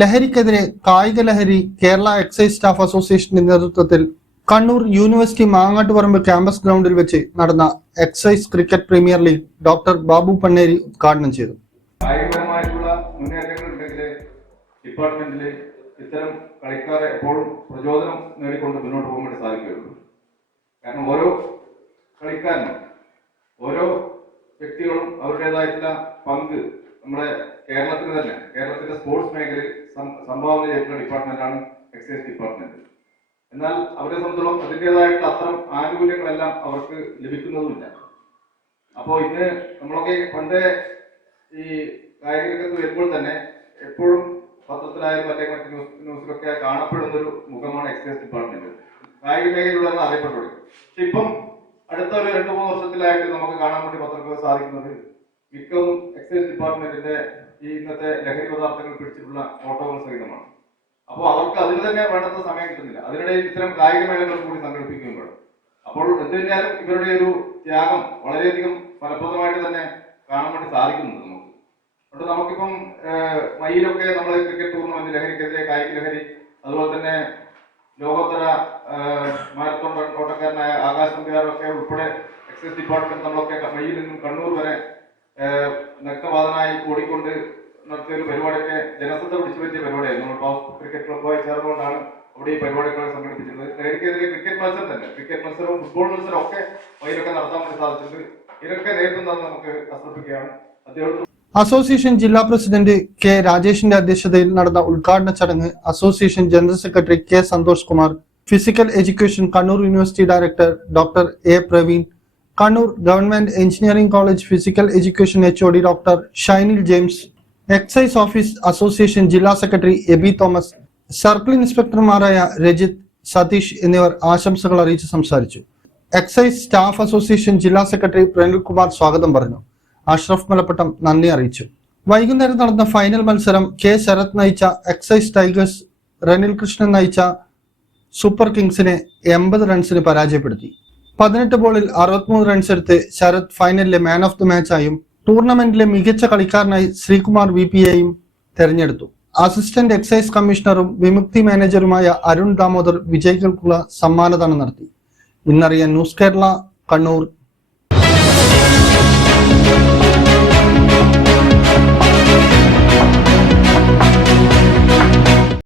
ലഹരിക്കെതിരെ കായിക ലഹരി കേരള എക്സൈസ് സ്റ്റാഫ് അസോസിയേഷന്റെ നേതൃത്വത്തിൽ കണ്ണൂർ യൂണിവേഴ്സിറ്റി മാങ്ങാട്ടുപറമ്പ് ക്യാമ്പസ് ഗ്രൗണ്ടിൽ വെച്ച് നടന്ന excise cricket premier league doctor Babu Panneri ഉദ്ഘാടനം ചെയ്തു. കായികപരമായിട്ടുള്ള മുന്നേറ്റങ്ങൾ ഉണ്ടെങ്കിൽ ഡിപ്പാർട്ട്മെന്റിൽ ഇത്തരം കളിക്കാരെ എപ്പോഴും പ്രചോദനം നേടിക്കൊണ്ട് മുന്നോട്ട് പോകാൻ വേണ്ടി സാധിക്കുകയുള്ളൂ. കാരണം ഓരോ കളിക്കാരനും ഓരോ വ്യക്തികളും അവരുടേതായിട്ടുള്ള പങ്ക് നമ്മുടെ കേരളത്തിന് തന്നെ കേരളത്തിന്റെ സ്പോർട്സ് മേഖലയിൽ സംഭാവന ചെയ്തിട്ടുള്ള ഡിപ്പാർട്ട്മെന്റാണ് എക്സൈസ് ഡിപ്പാർട്ട്മെന്റ്. എന്നാൽ അവരെ സംബന്ധിച്ചോളം അതിൻ്റെതായിട്ടുള്ള അത്തരം ആനുകൂല്യങ്ങളെല്ലാം അവർക്ക് ലഭിക്കുന്നതുമില്ല. അപ്പോൾ ഇന്ന് നമ്മളൊക്കെ പണ്ട് ഈ കായിക രംഗത്ത് വരുമ്പോൾ തന്നെ എപ്പോഴും പത്രത്തിലായാലും മറ്റു ന്യൂസിലൊക്കെ കാണപ്പെടുന്ന ഒരു മുഖമാണ് എക്സൈസ് ഡിപ്പാർട്ട്മെന്റ്. കായിക മേഖലയിലൂടെയാണ് അറിയപ്പെട്ടത്. പക്ഷെ ഇപ്പം അടുത്ത ഒരു 2-3 വർഷത്തിലായിട്ട് നമുക്ക് കാണാൻ വേണ്ടി പത്രത്തിൽ സാധിക്കുന്നത് മിക്കതും എക്സൈസ് ഡിപ്പാർട്ട്മെന്റിന്റെ ഈ ഇന്നത്തെ ലഹരി പദാർത്ഥങ്ങൾ പിടിച്ചിട്ടുള്ള ഫോട്ടോകൾ സഹിതമാണ്. അപ്പോൾ അവർക്ക് അതിന് തന്നെ വേണ്ടത്ര സമയം കിട്ടുന്നില്ല. അതിനിടയിൽ ഇത്തരം കായിക മേഖലകൾ കൂടി സംഘടിപ്പിക്കുമ്പോൾ അപ്പോൾ എന്ത് തന്നെയാലും ഇവരുടെ ഒരു ത്യാഗം വളരെയധികം ഫലപ്രദമായിട്ട് തന്നെ കാണാൻ വേണ്ടി സാധിക്കുന്നുണ്ട് നമുക്ക്. അതുകൊണ്ട് നമുക്കിപ്പം മയിലൊക്കെ നമ്മൾ ക്രിക്കറ്റ് ടൂർണമെന്റ് ലഹരിക്കെതിരെ കായിക ലഹരി, അതുപോലെ തന്നെ ലോകോത്തര മാരത്തോൺ ഓട്ടക്കാരനായ ആകാശ് നമ്പ്യാരൊക്കെ ഉൾപ്പെടെ എക്സൈസ് ഡിപ്പാർട്ട്മെന്റ് നമ്മളൊക്കെ മയിൽ നിന്നും കണ്ണൂർ വരെ നഗ്നവാദനായി ഓടിക്കൊണ്ട് നടത്തിയ ഒരു പരിപാടിയൊക്കെ ജനശ്രദ്ധ പിടിച്ചു പറ്റിയ പരിപാടിയായിരുന്നു. നമ്മൾ ടോപ്പ് ക്രിക്കറ്റ് ക്ലബ്ബുമായി ചേർന്നുകൊണ്ടാണ് അവിടെ ഈ പരിപാടികളെ സംഘടിപ്പിച്ചിരുന്നത്. ലഹരിക്കെതിരെ ക്രിക്കറ്റ് മത്സരം തന്നെ, ക്രിക്കറ്റ് മത്സരവും ഫുട്ബോൾ മത്സരം ഒക്കെ വഴിയിലൊക്കെ നടത്താൻ വേണ്ടി സാധിച്ചിട്ടുണ്ട്. ഇതൊക്കെ നേതൃത്വം തന്നെ നമുക്ക് അസർപ്പിക്കുകയാണ്. അദ്ദേഹം അസോസിയേഷൻ ജില്ലാ പ്രസിഡന്റ് കെ രാജേഷിന്റെ അധ്യക്ഷതയിൽ നടന്ന ഉദ്ഘാടന ചടങ്ങ് association general secretary K Santhosh Kumar, physical education Kannur university director doctor A Praveen, Kannur government engineering college physical education HOD doctor Shinil James, excise office association ജില്ലാ സെക്രട്ടറി എബി തോമസ്, സർക്കിൾ ഇൻസ്പെക്ടർമാരായ രജിത്, സതീഷ് എന്നിവർ ആശംസകൾ അറിയിച്ച് സംസാരിച്ചു. എക്സൈസ് സ്റ്റാഫ് അസോസിയേഷൻ ജില്ലാ സെക്രട്ടറി പ്രനിൽകുമാർ സ്വാഗതം പറഞ്ഞു. അഷ്റഫ് മലപ്പട്ടം നന്ദി അറിയിച്ചു. വൈകുന്നേരം നടന്ന ഫൈനൽ മത്സരം കെ ശരത് നയിച്ച എക്സൈസ് ടൈഗേഴ്സ് റനിൽ കൃഷ്ണൻ നയിച്ച സൂപ്പർ കിങ്സിനെ 80 റൺസിന് പരാജയപ്പെടുത്തി. 18 ബോളിൽ 63 റൺസ് എടുത്ത് ശരത് ഫൈനലിലെ മാൻ ഓഫ് ദി മാച്ചായും ടൂർണമെന്റിലെ മികച്ച കളിക്കാരനായി ശ്രീകുമാർ VPയെയും തെരഞ്ഞെടുത്തു. അസിസ്റ്റന്റ് എക്സൈസ് കമ്മീഷണറും വിമുക്തി മാനേജറുമായ അരുൺ ദാമോദർ വിജയികൾക്കുള്ള സമ്മാനദാനം നടത്തി. ഇന്നറിയാൻ ന്യൂസ് കേരള, കണ്ണൂർ.